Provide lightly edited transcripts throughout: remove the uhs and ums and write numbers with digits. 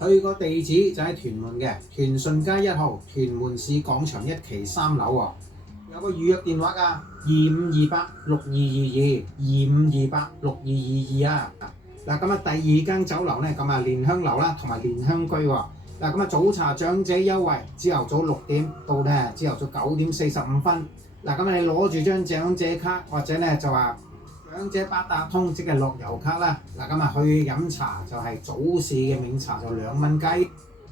去個地址就喺屯門嘅屯順街1號屯門市廣場1期3樓喎。有個預約電話㗎，25286222，25286222啊。嗱咁啊，第2間酒樓咧，咁啊蓮香樓啦，同埋蓮香居喎。嗱咁啊，早茶長者優惠，朝頭早6點到咧，朝頭早9點45分。嗱咁啊，你攞住張長者卡或者咧就話長者八達通，即係樂悠卡啦。嗱咁啊，去飲茶就係早市嘅茗茶就2蚊雞。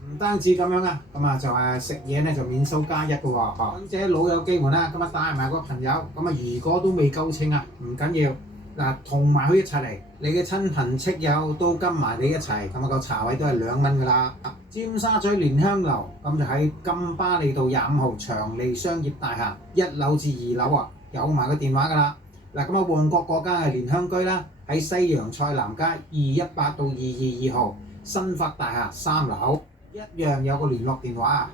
唔單止咁樣啊，咁啊就係食嘢咧就免收加1嘅喎。長者老友記們啦，咁啊帶埋個朋友，咁啊如果都未夠稱啊，唔緊要。嗱，同埋佢一齊嚟，你嘅親朋戚友都跟埋你一齊，咁啊個茶位都係2蚊㗎啦。尖沙咀蓮香樓咁就喺金巴利道25號長利商業大廈1樓至2樓啊，有埋個電話㗎啦。嗱咁啊，旺角嗰間係蓮香居啦，喺西洋菜南街218到222號新發大廈3樓，一樣有個聯絡電話啊。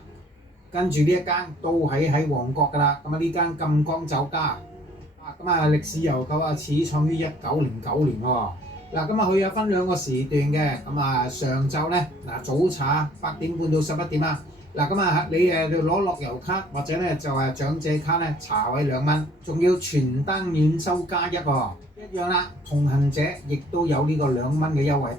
跟住呢一間都喺旺角㗎啦，咁啊呢間金光酒家。咁啊，歷史悠久啊，始創於1909年喎。嗱，咁啊，佢有分2個時段嘅。咁啊，上晝咧，嗱早茶8點半到11點啊。嗱，咁啊，你要攞樂悠卡或者咧就係長者卡咧，茶位2蚊，仲要全單免收加1喎。一樣啦，同行者亦都有呢個2蚊嘅優惠。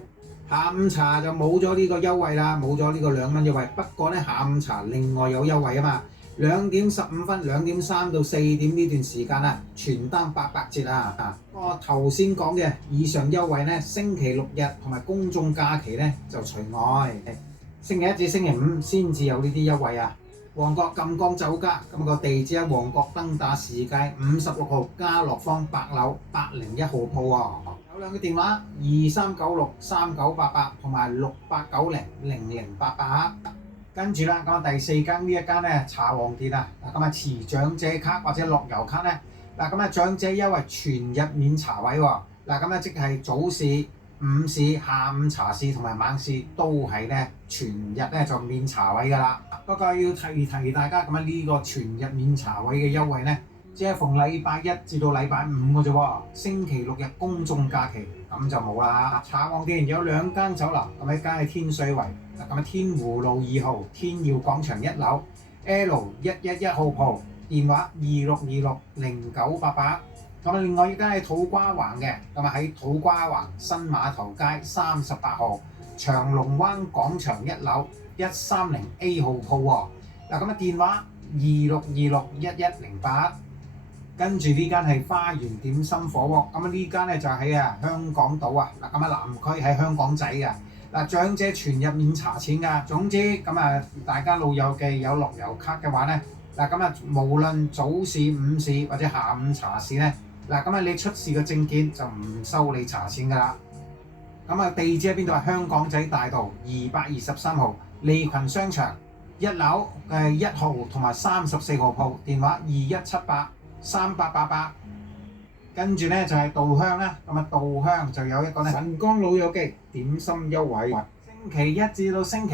下午茶就冇咗呢個優惠啦，冇咗呢個2蚊優惠。不過咧，下午茶另外有優惠啊嘛。2點15分、2點3到4點呢段時間啊，全單800折啊！我頭先講嘅以上優惠咧，星期6日同埋公眾假期咧就除外，星期1至星期5先至有呢啲優惠啊！旺角金光酒家咁個地址喺旺角登打士街56號家樂坊8樓801號鋪喎。有2個電話23963988同埋68900088。跟住啦，咁啊第4間呢一間咧茶王店啊，嗱咁啊持長者卡或者樂悠卡咧，嗱咁啊長者優惠全日免茶位喎，嗱咁啊即係早市、午市、下午茶市同埋晚市都係咧全日咧就免茶位㗎啦。不過要提大家咁啊呢個全日免茶位嘅優惠咧，只係逢禮拜1至到禮拜5嘅啫喎，星期6日公眾假期咁就冇啦。茶王店有2間酒樓，咁一間係天水圍。咁啊，天湖路2號天耀廣場1樓 L111號鋪，電話26260988。咁啊，另外一間係土瓜灣嘅，咁啊喺土瓜灣新碼頭街38號長龍灣廣場1樓130A號鋪喎。嗱，咁啊電話26261108。跟住呢間係花園點心火鍋，咁啊呢間咧就喺香港島啊，嗱咁啊南區喺香港仔嘅。嗱，長者全日免茶錢㗎。總之咁啊，大家老友記有樂悠卡嘅話咧，嗱咁啊，無論早市、午市或者下午茶市咧，嗱咁啊，你出示個證件就唔收你茶錢㗎啦。咁啊，地址喺邊度啊？香港仔大道223號利群商場1樓1號同埋34號鋪，電話21783888。跟住咧就係稻香啦，咁啊稻香就有一個咧晨光老友記點心優惠，星期1至到星期